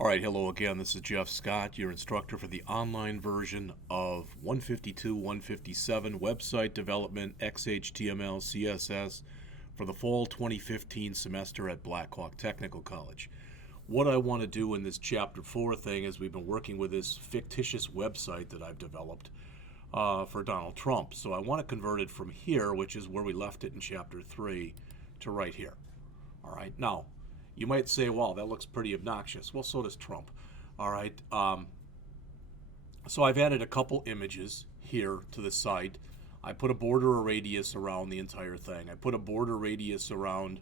All right, hello again. This is Jeff Scott, your instructor for the online version of 152, 157 website development, XHTML, CSS for the fall 2015 semester at Blackhawk Technical College. What I want to do in this Chapter 4 thing is we've been working with this fictitious website that I've developed for Donald Trump. So I want to convert it from here, which is where we left it in Chapter 3, to right here. All right, now, you might say, wow, that looks pretty obnoxious. Well, so does Trump. All right. So I've added a couple images here to the site. I put a border or radius around the entire thing. I put a border radius around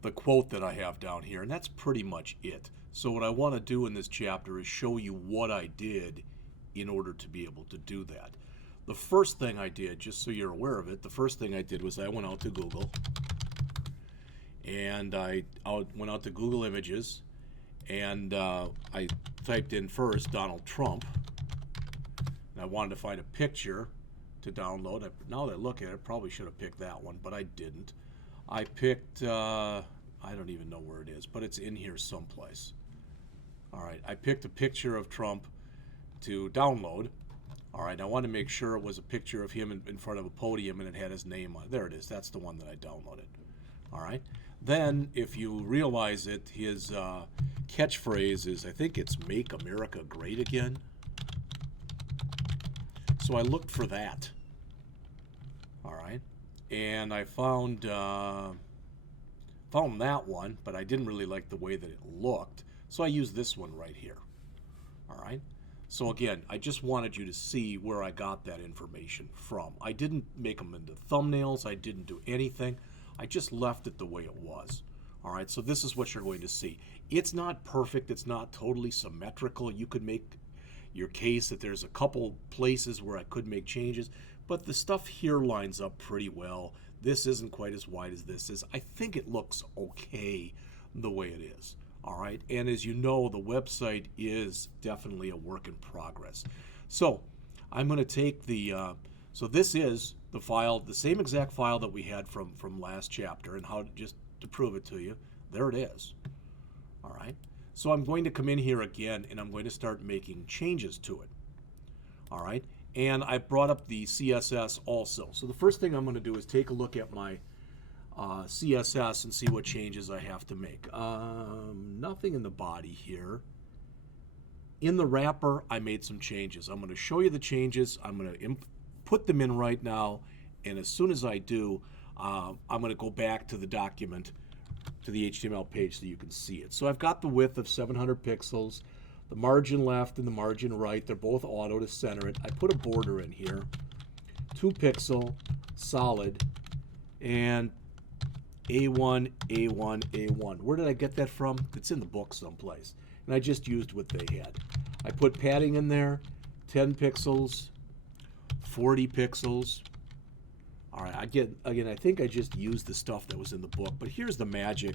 the quote that I have down here, and that's pretty much it. So what I want to do in this chapter is show you what I did in order to be able to do that. The first thing I did, just so you're aware of it, the first thing I did was I went out to Google. And I went out to Google Images, and I typed in first Donald Trump. And I wanted to find a picture to download. Now that I look at it, I probably should have picked that one, but I didn't. I picked, I don't even know where it is, but it's in here someplace. All right, I picked a picture of Trump to download. All right, I wanted to make sure it was a picture of him in front of a podium and it had his name on it. There it is. That's the one that I downloaded. All right. Then, if you realize it, his catchphrase is, I think it's "Make America Great Again." So I looked for that. All right. And I found that one, but I didn't really like the way that it looked. So I used this one right here. All right. So again, I just wanted you to see where I got that information from. I didn't make them into thumbnails. I didn't do anything. I just left it the way it was. All right, so this is what you're going to see. It's not perfect. It's not totally symmetrical. You could make your case that there's a couple places where I could make changes, but the stuff here lines up pretty well. This isn't quite as wide as this is. I think it looks okay the way it is. All right, and as you know, the website is definitely a work in progress. So I'm going to take the, so this is the file, the same exact file that we had from last chapter, and how to, just to prove it to you, there it is. All right, so I'm going to come in here again and I'm going to start making changes to it. All right, and I brought up the CSS also. So the first thing I'm going to do is take a look at my CSS and see what changes I have to make. Nothing in the body here. In the wrapper, I made some changes. I'm going to show you the changes. I'm going to put them in right now, and as soon as I do, I'm going to go back to the document, to the HTML page so you can see it. So I've got the width of 700 pixels, the margin left and the margin right. They're both auto to center it. I put a border in here, 2 pixel, solid, and A1, A1, A1. Where did I get that from? It's in the book someplace. And I just used what they had. I put padding in there, 10 pixels, 40 pixels. All right, I think I just used the stuff that was in the book, but here's the magic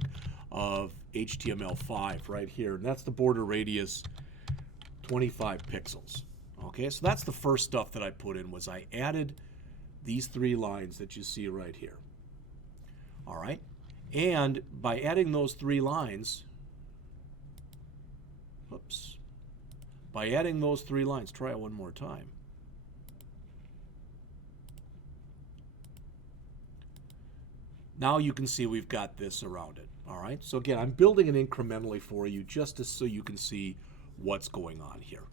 of HTML5 right here, and that's the border radius, 25 pixels. Okay, so that's the first stuff that I put in, was I added these 3 lines that you see right here. All right, and by adding those 3 lines, by adding those 3 lines, try it one more time. Now you can see we've got this around it. All right, so again, I'm building it incrementally for you just so you can see what's going on here.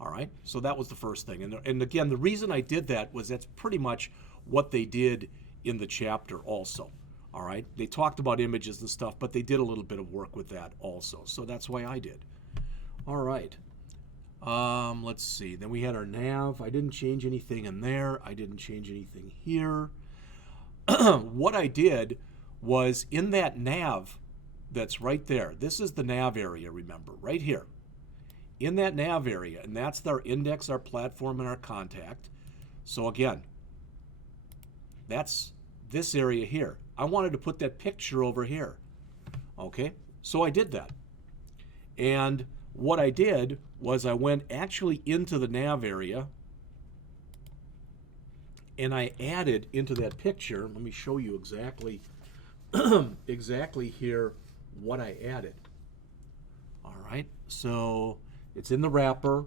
All right, so that was the first thing. And again, the reason I did that was that's pretty much what they did in the chapter also. All right, they talked about images and stuff, but they did a little bit of work with that also. So that's why I did. All right, let's see. Then we had our nav. I didn't change anything in there. I didn't change anything here. What I did was in that nav that's right there. This is the nav area, remember, right here. In that nav area, and that's our index, our platform, and our contact. So again, that's this area here. I wanted to put that picture over here. Okay, so I did that. And what I did was I went actually into the nav area, and I added into that picture, let me show you exactly exactly here what I added. All right, so it's in the wrapper,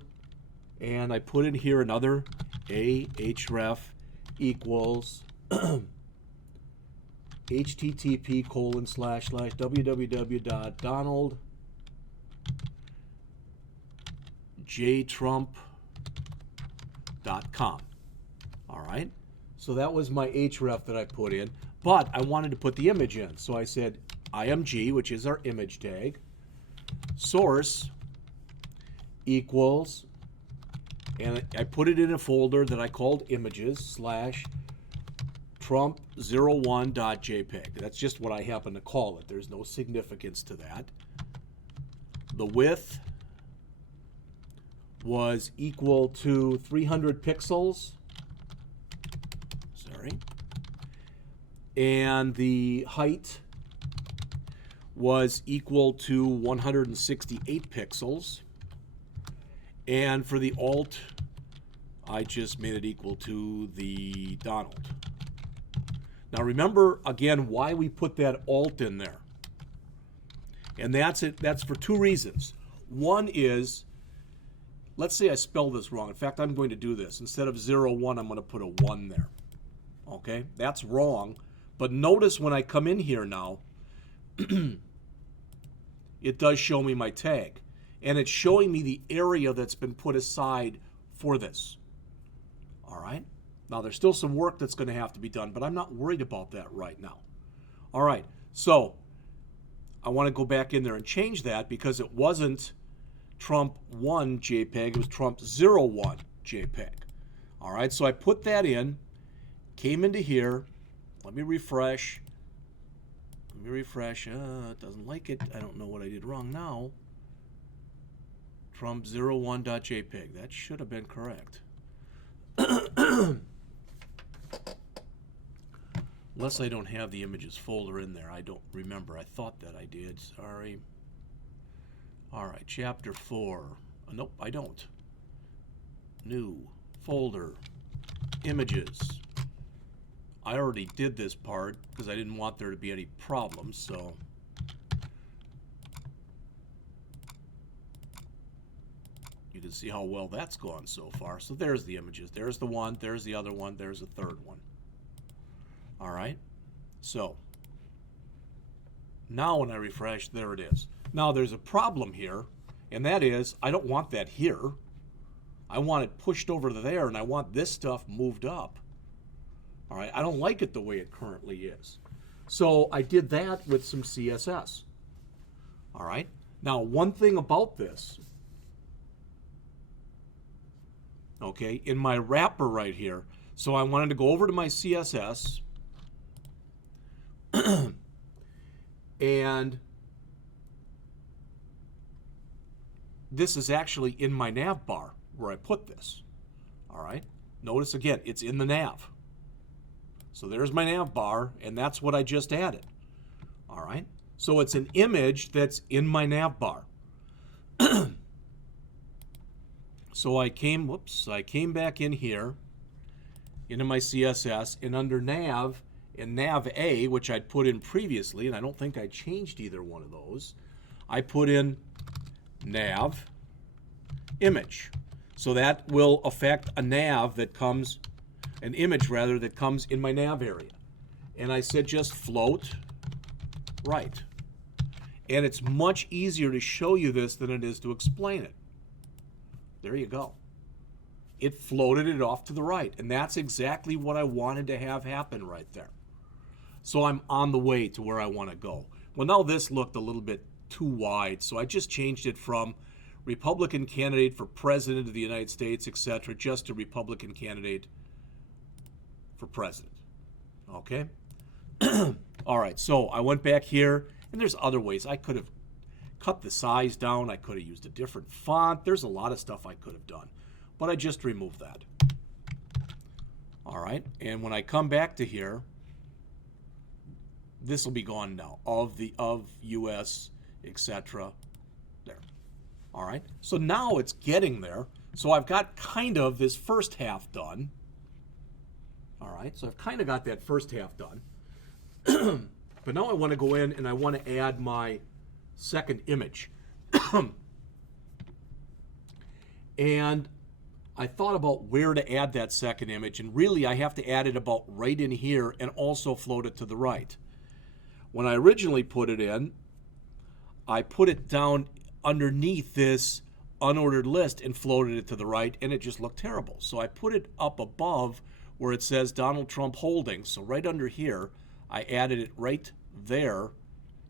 and I put in here another ahref equals http://www.donaldjtrump.com. All right, so that was my href that I put in, but I wanted to put the image in, so I said img, which is our image tag, source equals, and I put it in a folder that I called images / Trump01.jpg. That's just what I happen to call it. There's no significance to that. The width was equal to 300 pixels. Sorry. And the height was equal to 168 pixels. And for the alt, I just made it equal to the Donald. Now remember, again, why we put that alt in there. And that's it. That's for two reasons. One is, let's say I spell this wrong. In fact, I'm going to do this. Instead of 01, I'm going to put a 1 there. Okay? That's wrong. But notice when I come in here now, it does show me my tag. And it's showing me the area that's been put aside for this. All right? Now, there's still some work that's going to have to be done, but I'm not worried about that right now. All right, so I want to go back in there and change that because it wasn't Trump 1 JPEG, it was Trump 01 JPEG. All right, so I put that in, came into here. Let me refresh. It doesn't like it. I don't know what I did wrong now. Trump 01.jpg. That should have been correct. Unless I don't have the images folder in there. I don't remember. I thought that I did. Sorry. All right, Chapter 4. Nope, I don't. New folder. Images. I already did this part because I didn't want there to be any problems, so you can see how well that's gone so far. So there's the images. There's the one, there's the other one, there's the third one. All right, so now when I refresh, there it is. Now there's a problem here, and that is I don't want that here. I want it pushed over to there, and I want this stuff moved up. All right, I don't like it the way it currently is. So I did that with some CSS. All right, now one thing about this, okay, in my wrapper right here, so I wanted to go over to my CSS, and this is actually in my nav bar where I put this. All right, notice again, it's in the nav. So there's my nav bar, and that's what I just added. All right, so it's an image that's in my nav bar. So I came back in here into my CSS, and under nav and nav A, which I'd put in previously, and I don't think I changed either one of those, I put in nav image. So that will affect a nav that comes, an image rather, that comes in my nav area. And I said just float right. And it's much easier to show you this than it is to explain it. There you go. It floated it off to the right, and that's exactly what I wanted to have happen right there. So I'm on the way to where I want to go. Well, now this looked a little bit too wide, so I just changed it from Republican candidate for president of the United States, etc., just to Republican candidate for president. Okay? All right, so I went back here, and there's other ways. I could have cut the size down. I could have used a different font. There's a lot of stuff I could have done, but I just removed that. All right, and when I come back to here, this will be gone now, of US, etc. There. All right, so now it's getting there. So I've got kind of this first half done. All right, so I've kind of got that first half done. But now I want to go in and I want to add my second image. And I thought about where to add that second image, and really I have to add it about right in here and also float it to the right. When I originally put it in, I put it down underneath this unordered list and floated it to the right, and it just looked terrible. So I put it up above where it says Donald Trump Holdings. So right under here, I added it right there,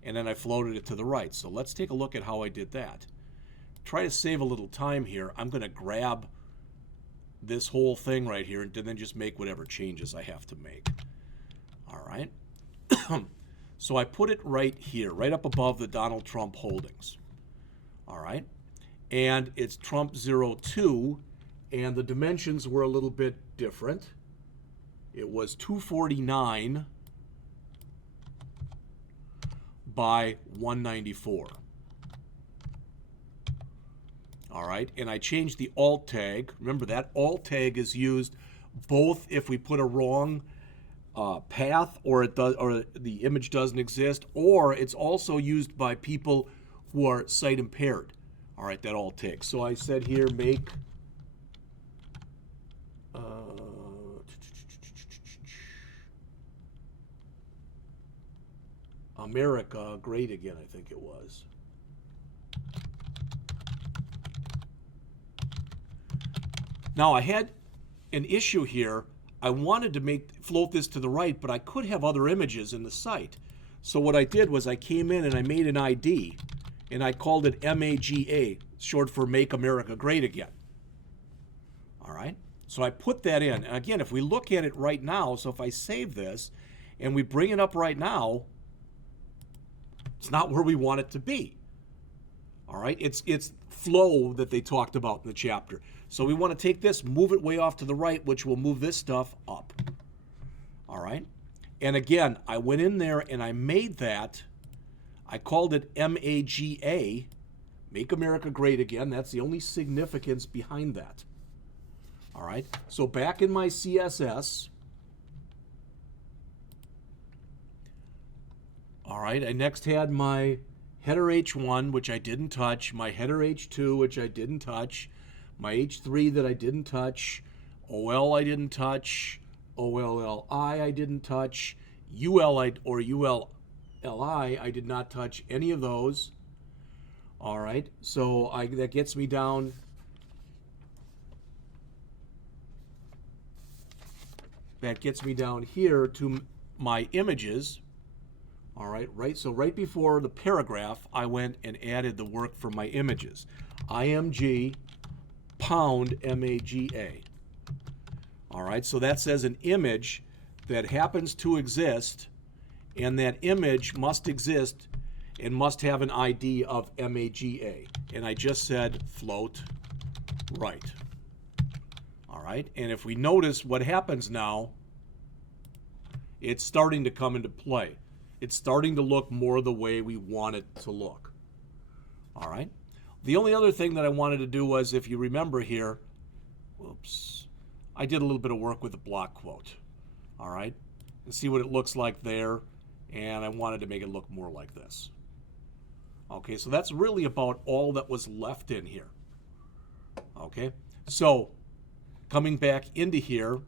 and then I floated it to the right. So let's take a look at how I did that. Try to save a little time here. I'm going to grab this whole thing right here and then just make whatever changes I have to make. All right. So I put it right here, right up above the Donald Trump Holdings. All right. And it's Trump 02, and the dimensions were a little bit different. It was 249 by 194. All right, and I changed the alt tag. Remember, that alt tag is used both if we put a wrong path or the image doesn't exist, or it's also used by people who are sight impaired. All right, that alt tag. So I said here, make America great again, I think it was. Now I had an issue here. I wanted to float this to the right, but I could have other images in the site. So what I did was I came in and I made an ID, and I called it MAGA, short for Make America Great Again. All right. So I put that in. And again, if we look at it right now, so if I save this and we bring it up right now, it's not where we want it to be. All right. It's flow that they talked about in the chapter. So we want to take this, move it way off to the right, which will move this stuff up. All right. And again, I went in there and I made that. I called it MAGA, Make America Great Again. That's the only significance behind that. All right. So back in my CSS, all right, I next had my header H1, which I didn't touch, my header H2, which I didn't touch, my H3 that I didn't touch, OL I didn't touch, OLLI I didn't touch, ULI I did not touch any of those. All right, so that gets me down. That gets me down here to my images. All right, so right before the paragraph, I went and added the work for my images. IMG pound MAGA. All right, so that says an image that happens to exist, and that image must exist and must have an ID of MAGA. And I just said float right. All right, and if we notice what happens now, it's starting to come into play. It's starting to look more the way we want it to look. All right. The only other thing that I wanted to do was, if you remember here, whoops, I did a little bit of work with the block quote. All right. And see what it looks like there. And I wanted to make it look more like this. Okay. So that's really about all that was left in here. Okay. So coming back into here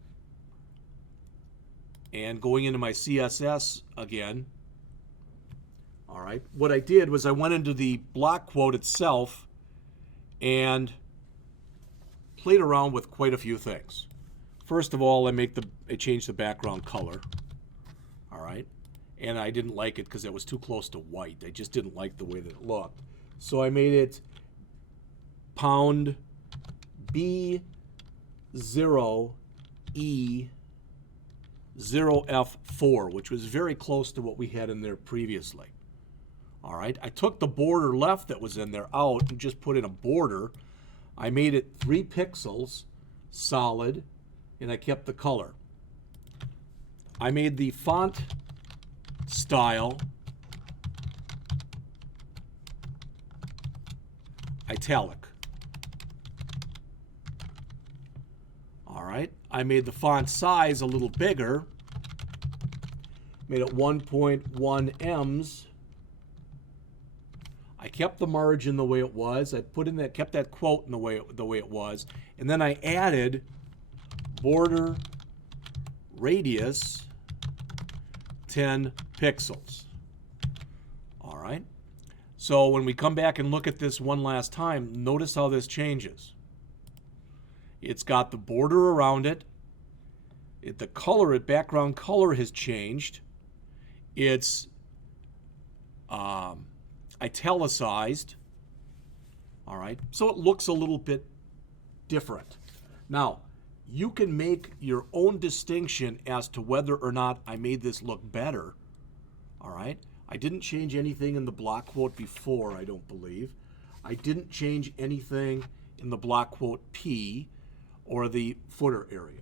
and going into my CSS again. All right, what I did was I went into the block quote itself and played around with quite a few things. First of all, I changed the background color. All right, and I didn't like it because it was too close to white. I just didn't like the way that it looked. So I made it pound B0E0F4, which was very close to what we had in there previously. All right, I took the border left that was in there out and just put in a border. I made it 3 pixels solid, and I kept the color. I made the font style italic. All right, I made the font size a little bigger, made it 1.1 ems. I kept the margin the way it was. I kept that quote in the way it was, and then I added border radius 10 pixels. All right. So when we come back and look at this one last time, notice how this changes. It's got the border around it. The color, background color has changed. It's italicized. All right. So it looks a little bit different. Now, you can make your own distinction as to whether or not I made this look better. All right. I didn't change anything in the block quote before, I don't believe. I didn't change anything in the block quote P or the footer area.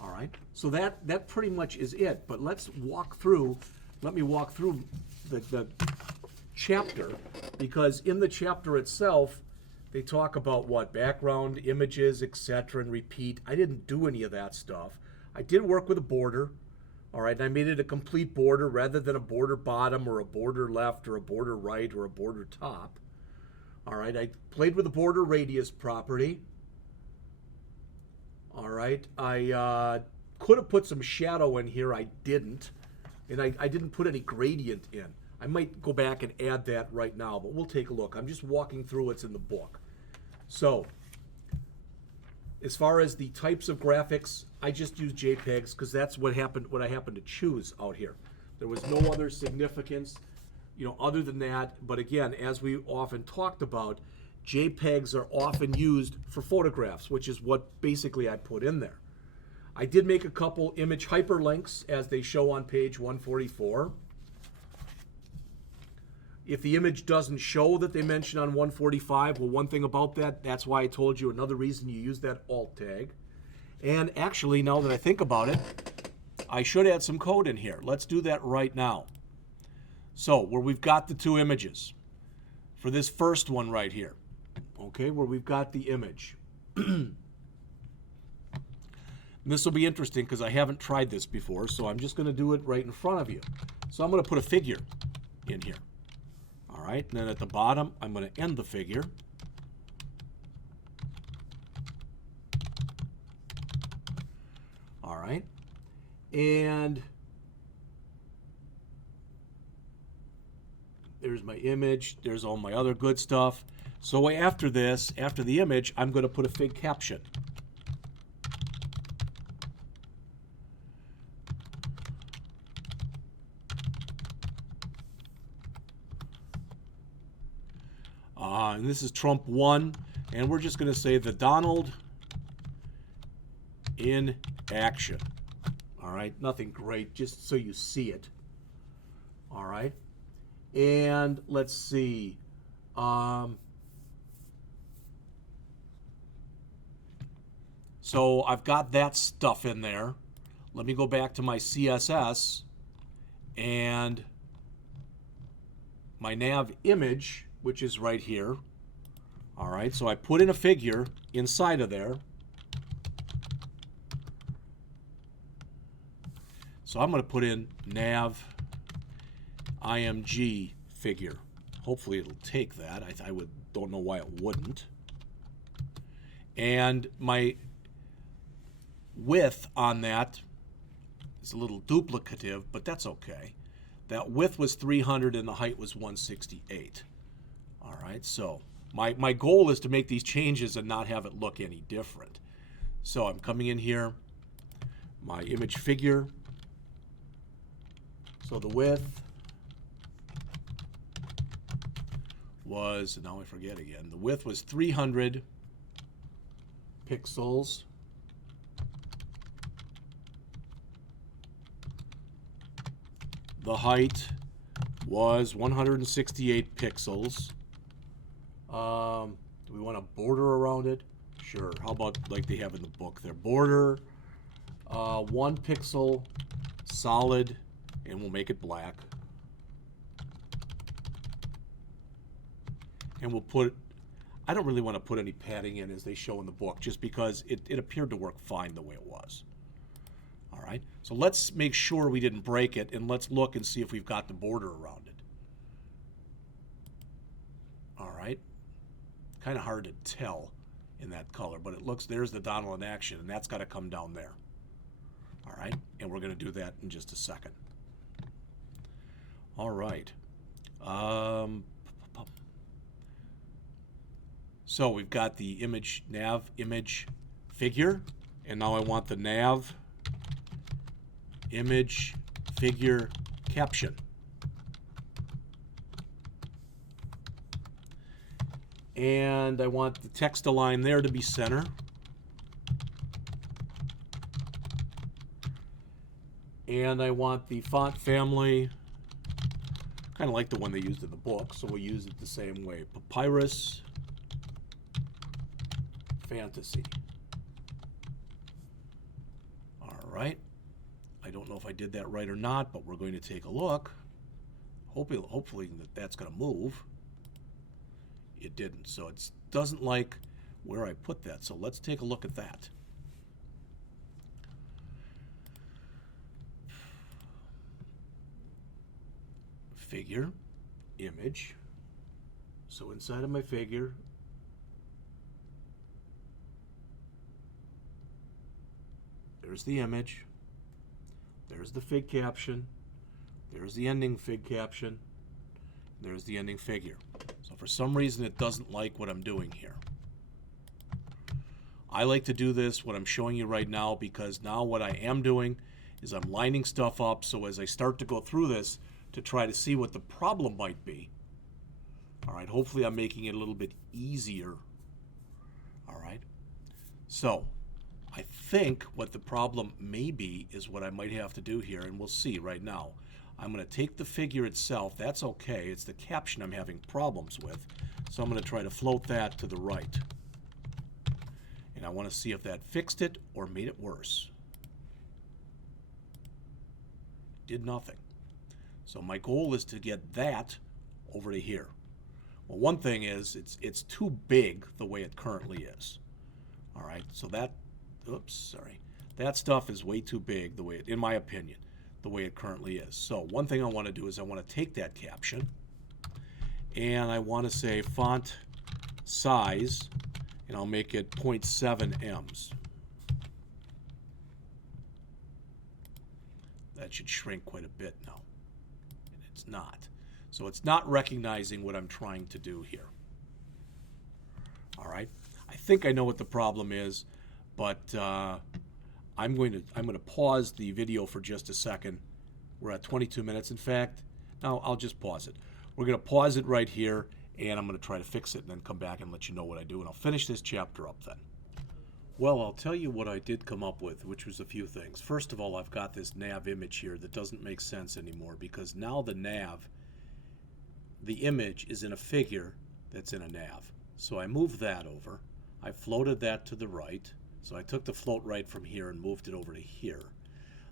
All right. So that pretty much is it. But let me walk through the chapter, because in the chapter itself, they talk about what background images, etc., and repeat. I didn't do any of that stuff. I did work with a border, all right, and I made it a complete border rather than a border bottom or a border left or a border right or a border top. All right, I played with the border radius property. All right, I could have put some shadow in here. I didn't, and I didn't put any gradient in. I might go back and add that right now, but we'll take a look. I'm just walking through what's in the book. So, as far as the types of graphics, I just use JPEGs because that's what I happened to choose out here. There was no other significance, other than that. But again, as we often talked about, JPEGs are often used for photographs, which is what basically I put in there. I did make a couple image hyperlinks as they show on page 144. If the image doesn't show that they mention on 145, well, one thing about that's why I told you another reason you use that alt tag. And actually, now that I think about it, I should add some code in here. Let's do that right now. So, where we've got the two images, for this first one right here, okay, where we've got the image. This will be interesting because I haven't tried this before, so I'm just going to do it right in front of you. So I'm going to put a figure in here. All right, and then at the bottom, I'm going to end the figure. All right, and there's my image. There's all my other good stuff. So after this, after the image, I'm going to put a fig caption. And this is Trump 1, and we're just going to say the Donald in action. All right, nothing great, just so you see it. All right, and let's see. So I've got that stuff in there. Let me go back to my CSS and my nav image, which is right here. All right, so I put in a figure inside of there. So I'm going to put in nav img figure. Hopefully it'll take that. I don't know why it wouldn't. And my width on that is a little duplicative, but that's okay. That width was 300 and the height was 168. All right, so my goal is to make these changes and not have it look any different. So I'm coming in here, my image figure. So the width was, now I forget again, the width was 300 pixels. The height was 168 pixels. Do we want a border around it? Sure. How about like they have in the book there? Border, 1 pixel, solid, and we'll make it black. And we'll put, I don't really want to put any padding in as they show in the book, just because it appeared to work fine the way it was. All right, so let's make sure we didn't break it, and let's look and see if we've got the border around it. kind of hard to tell in that color, but it looks, there's the Donald in action, and that's got to come down there. All right, and we're going to do that in just a second. All right. So we've got the image, nav image figure, and now I want the nav image figure caption. And I want the text align there to be center. And I want the font family, kind of like the one they used in the book, so we'll use it the same way. Papyrus Fantasy. All right. I don't know if I did that right or not, but we're going to take a look. Hopefully that's going to move. It didn't, so it doesn't like where I put that. So let's take a look at that. Figure, image. So inside of my figure, there's the image, there's the fig caption, there's the ending fig caption, there's the ending figure. So for some reason it doesn't like what I'm doing here. I like to do this, what I'm showing you right now, because now what I am doing is I'm lining stuff up, so as I start to go through this to try to see what the problem might be, all right, hopefully I'm making it a little bit easier. All right, so I think what the problem may be is what I might have to do here, and we'll see right now. I'm going to take the figure itself. That's okay. It's the caption I'm having problems with. So I'm going to try to float that to the right. And I want to see if that fixed it or made it worse. Did nothing. So my goal is to get that over to here. Well, one thing is it's too big the way it currently is. All right, so that, oops, sorry. That stuff is way too big the way it, in my opinion, the way it currently is. So one thing I want to do is I want to take that caption and I want to say font size, and I'll make it 0.7 ems. That should shrink quite a bit now. And it's not. So it's not recognizing what I'm trying to do here. All right. I think I know what the problem is, but I'm going to pause the video for just a second. We're at 22 minutes. In fact, no, I'll just pause it. We're going to pause it right here, and I'm going to try to fix it and then come back and let you know what I do, and I'll finish this chapter up then. Well, I'll tell you what I did come up with, which was a few things. First of all, I've got this nav image here that doesn't make sense anymore, because now the nav, the image is in a figure that's in a nav. So I moved that over. I floated that to the right. So I took the float right from here and moved it over to here.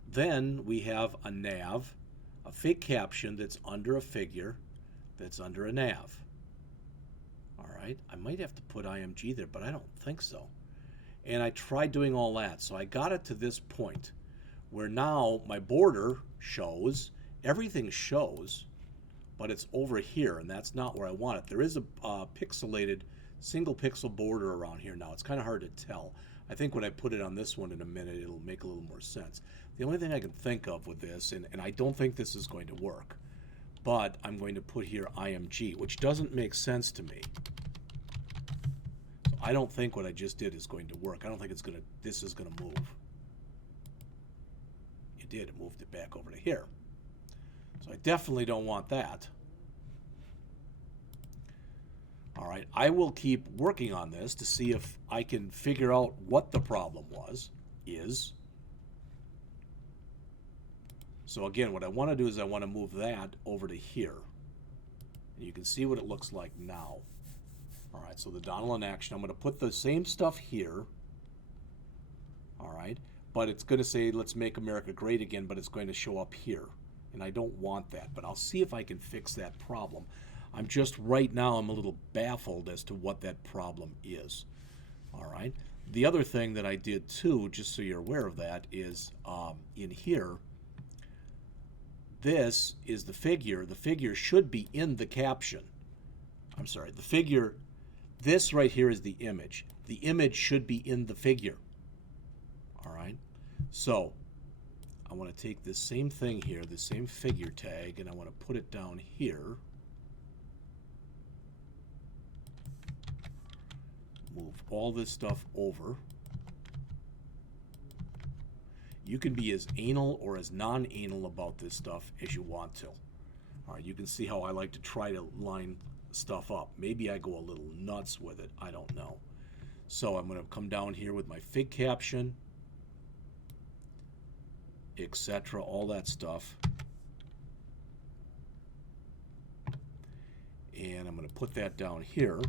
Then we have a nav, a fig caption that's under a figure that's under a nav. All right, I might have to put IMG there, but I don't think so. And I tried doing all that. So I got it to this point where now my border shows, everything shows, but it's over here, and that's not where I want it. There is a pixelated single pixel border around here now. It's kind of hard to tell. I think when I put it on this one in a minute, it'll make a little more sense. The only thing I can think of with this, and I don't think this is going to work, but I'm going to put here IMG, which doesn't make sense to me. So I don't think what I just did is going to work. I don't think it's going to, this is going to move. It did, it moved it back over to here. So I definitely don't want that. All right, I will keep working on this to see if I can figure out what the problem is. So again, what I want to do is I want to move that over to here. And you can see what it looks like now. All right, so the Donald in action, I'm going to put the same stuff here. All right, but it's going to say, let's make America great again, but it's going to show up here. And I don't want that, but I'll see if I can fix that problem. I'm just, right now, I'm a little baffled as to what that problem is. All right. The other thing that I did too, just so you're aware of that, is in here, this is the figure. The figure should be in the caption. I'm sorry, the figure This right here is the image. The image should be in the figure. All right. So I want to take this same thing here, the same figure tag, and I want to put it down here. Move all this stuff over. You can be as anal or as non-anal about this stuff as you want to. All right, you can see how I like to try to line stuff up. Maybe I go a little nuts with it. I don't know. So I'm going to come down here with my fig caption, etc., all that stuff. And I'm going to put that down here.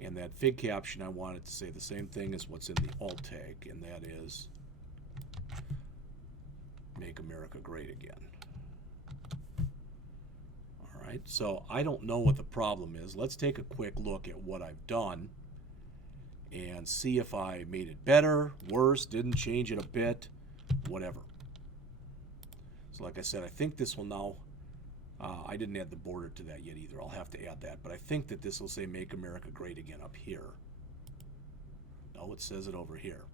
And that fig caption, I want it to say the same thing as what's in the alt tag, and that is Make America Great Again. All right, so I don't know what the problem is. Let's take a quick look at what I've done and see if I made it better, worse, didn't change it a bit, whatever. So like I said, I think this will now, I didn't add the border to that yet either. I'll have to add that, but I think that this will say Make America Great Again up here. No, it says it over here.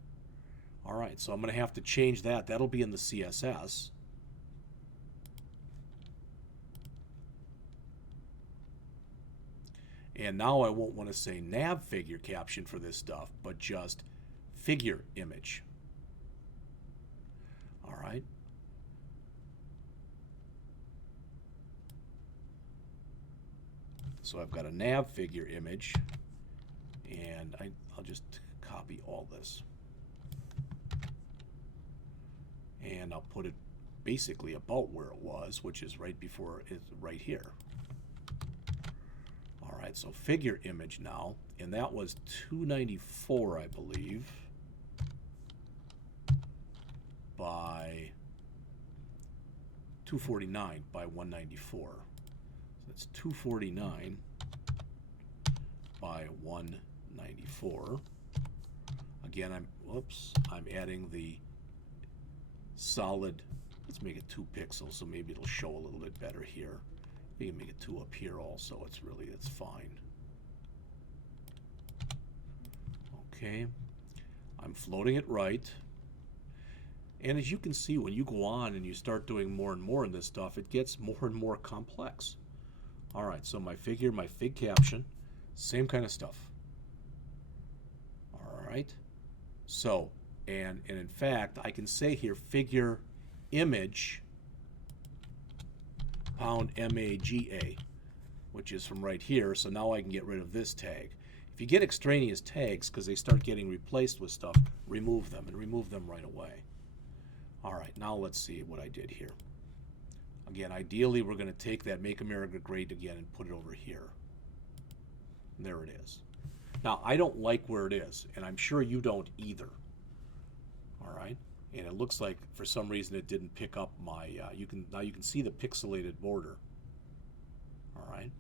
All right, so I'm going to have to change that. That'll be in the CSS. And now I won't want to say nav figure caption for this stuff, but just figure image. All right. So I've got a nav figure image, and I'll just copy all this. And I'll put it basically about where it was, which is right before it, right here. All right, so figure image now, and that was 294, I believe, by 249 by 194. So that's 249 by 194. Again, I'm adding the solid. Let's make it 2 pixels, so maybe it'll show a little bit better here. We can make it 2 up here also. It's fine. Okay, I'm floating it right. And as you can see, when you go on and you start doing more and more in this stuff, it gets more and more complex. All right, so my fig caption, same kind of stuff. All right, so, and in fact, I can say here, figure image pound MAGA, which is from right here, so now I can get rid of this tag. If you get extraneous tags, because they start getting replaced with stuff, remove them, and remove them right away. All right, now let's see what I did here. Again, ideally, we're going to take that Make America Great Again and put it over here. And there it is. Now, I don't like where it is, and I'm sure you don't either. All right, and it looks like for some reason it didn't pick up my. Now you can see the pixelated border. All right,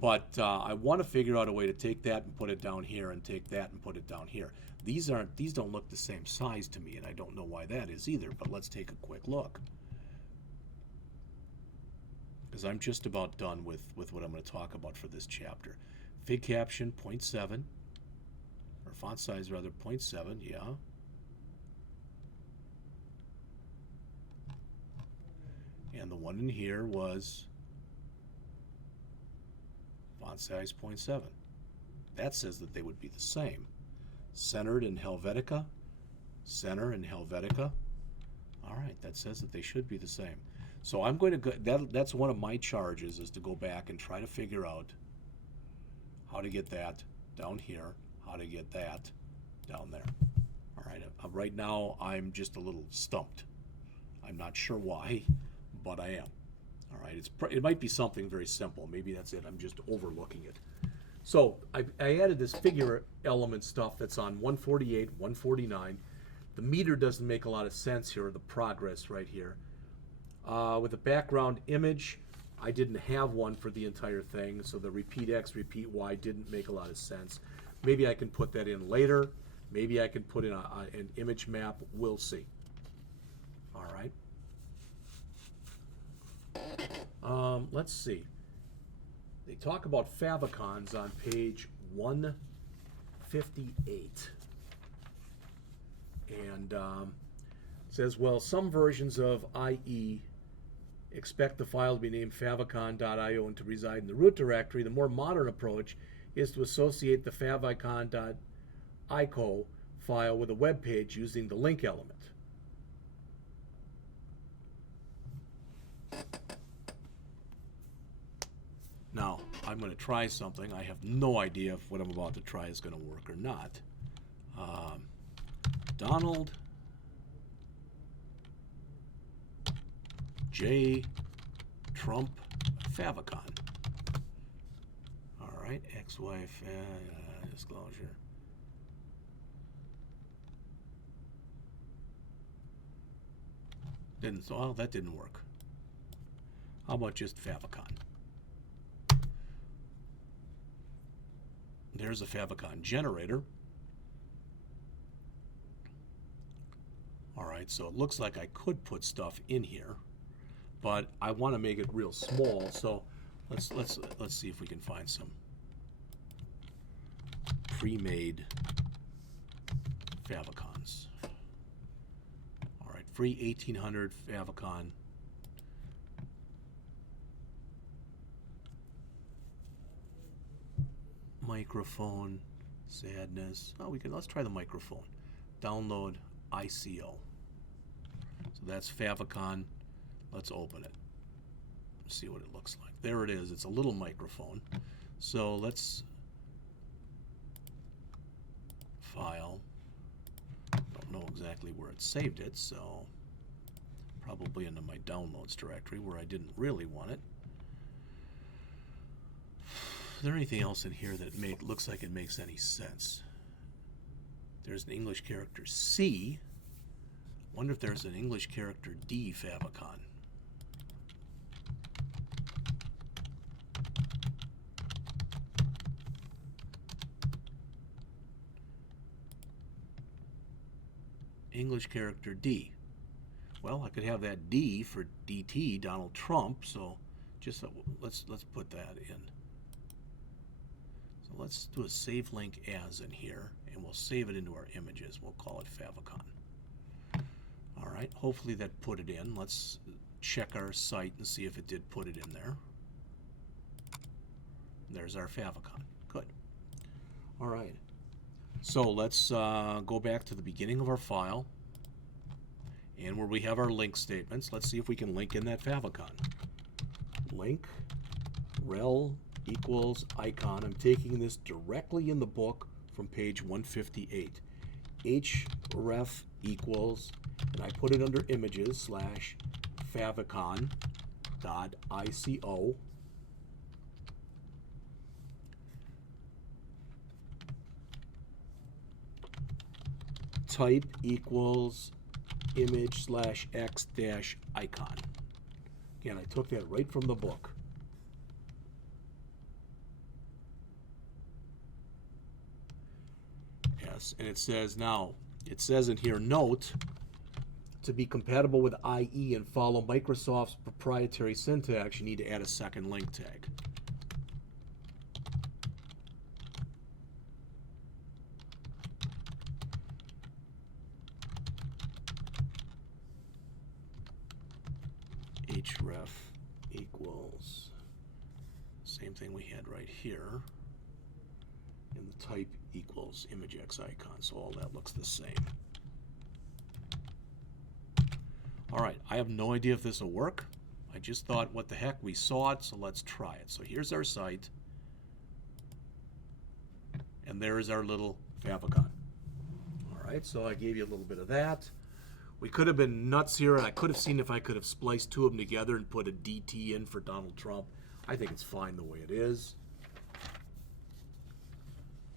but I want to figure out a way to take that and put it down here, and take that and put it down here. These don't look the same size to me, and I don't know why that is either. But let's take a quick look, because I'm just about done with what I'm going to talk about for this chapter. Fig caption 0.7, or font size rather 0.7, yeah. And the one in here was font size 0.7. That says that they would be the same. Centered in Helvetica, center in Helvetica. All right, that says that they should be the same. So I'm going to go, that's one of my charges, is to go back and try to figure out how to get that down here, how to get that down there. All right, right now I'm just a little stumped. I'm not sure why, but I am. All right, it might be something very simple. Maybe that's it. I'm just overlooking it. So I added this figure element stuff that's on 148, 149. The meter doesn't make a lot of sense here, the progress right here. With the background image, I didn't have one for the entire thing, so the repeat X, repeat Y didn't make a lot of sense. Maybe I can put that in later. Maybe I can put in an image map. We'll see. All right. Let's see. they talk about favicons on page 158. And it says, well, some versions of IE expect the file to be named favicon.io and to reside in the root directory. The more modern approach is to associate the favicon.ico file with a web page using the link element. Now, I'm going to try something. I have no idea if what I'm about to try is going to work or not. Donald J. Trump Favicon. All right, ex-wife disclosure. Well, that didn't work. How about just Favicon? There's a Favicon generator. All right, so it looks like I could put stuff in here, but I want to make it real small. So let's see if we can find some pre-made favicons. All right, free 1800 favicon. Microphone, sadness. Oh, let's try the microphone. Download ICO. So that's favicon. Let's open it. See what it looks like. There it is. It's a little microphone. So let's file. Don't know exactly where it saved it, so probably into my downloads directory where I didn't really want it. Is there anything else in here that looks like it makes any sense? There's an English character C. Wonder if there's an English character D favicon. English character D. Well, I could have that D for DT, Donald Trump, so just let's put that in. So let's do a save link as in here, and we'll save it into our images. We'll call it favicon. All right, hopefully that put it in. Let's check our site and see if it did put it in there. There's our favicon. Good. All right. So let's go back to the beginning of our file, and where we have our link statements, let's see if we can link in that favicon. Link rel equals icon. I'm taking this directly in the book from page 158. href equals, and I put it under images / favicon.ico. Type equals image / x - icon. Again, I took that right from the book. Yes, and it says now, it says in here, note, to be compatible with IE and follow Microsoft's proprietary syntax, you need to add a second link tag. href equals, same thing we had right here, and the type equals image x icon, so all that looks the same. All right, I have no idea if this will work. I just thought, what the heck, we saw it, so let's try it. So here's our site, and there is our little favicon. All right, so I gave you a little bit of that. We could have been nuts here, and I could have seen if I could have spliced two of them together and put a DT in for Donald Trump. I think it's fine the way it is.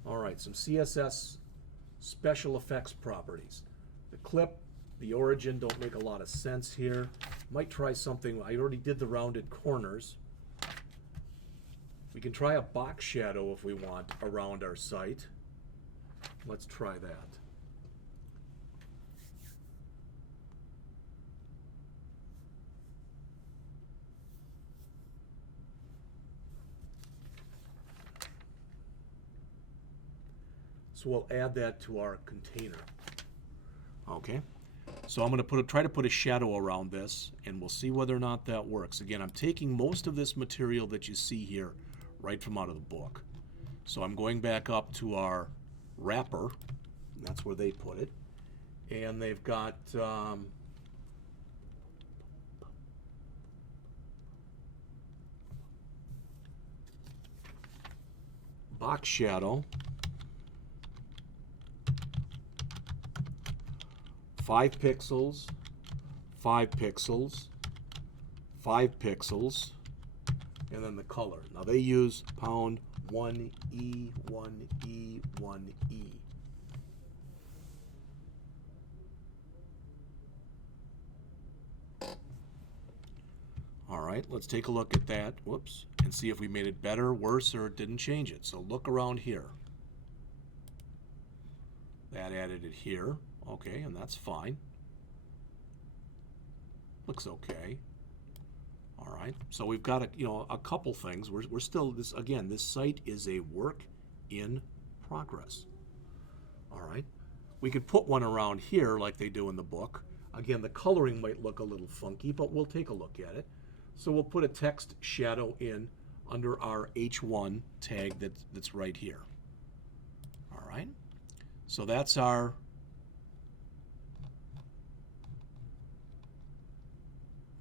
All right, some CSS Special Effects properties. The clip, the origin don't make a lot of sense here. Might try something. I already did the rounded corners. We can try a box shadow if we want around our site. Let's try that. So we'll add that to our container. Okay. So I'm going to try to put a shadow around this, and we'll see whether or not that works. Again, I'm taking most of this material that you see here right from out of the book. So I'm going back up to our wrapper. That's where they put it. And they've got box shadow, 5 pixels, 5 pixels, 5 pixels, and then the color. Now they use pound 1E, 1E, 1E. All right, let's take a look at that, whoops, and see if we made it better, worse, or it didn't change it. So look around here. That added it here. Okay, and that's fine. Looks okay. All right, so we've got a couple things. We're still this again. This site is a work in progress. All right, we could put one around here like they do in the book. Again, the coloring might look a little funky, but we'll take a look at it. So we'll put a text shadow in under our H1 tag that's right here. All right, so that's our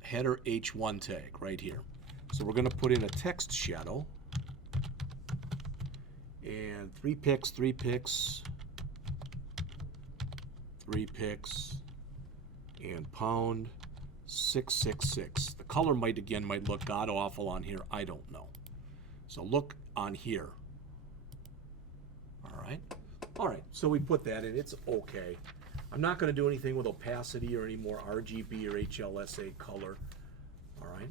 header H1 tag right here. So we're going to put in a text shadow, and 3 pixels, 3 pixels, 3 pixels, and pound 666. The color might look god awful on here. I don't know. So look on here. All right. So we put that in. It's okay. I'm not going to do anything with opacity or any more RGB or HLSA color. All right.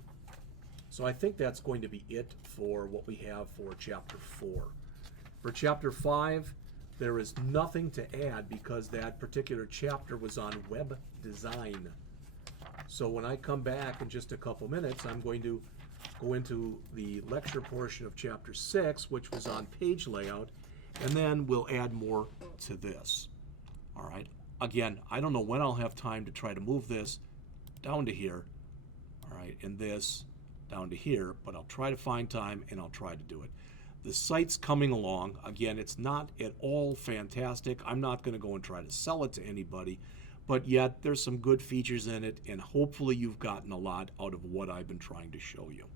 So I think that's going to be it for what we have for Chapter 4. For Chapter 5, there is nothing to add because that particular chapter was on web design. So when I come back in just a couple minutes, I'm going to go into the lecture portion of Chapter 6, which was on page layout, and then we'll add more to this. All right. Again, I don't know when I'll have time to try to move this down to here, all right, and this down to here, but I'll try to find time and I'll try to do it. The site's coming along. Again, it's not at all fantastic. I'm not going to go and try to sell it to anybody, but yet there's some good features in it, and hopefully you've gotten a lot out of what I've been trying to show you.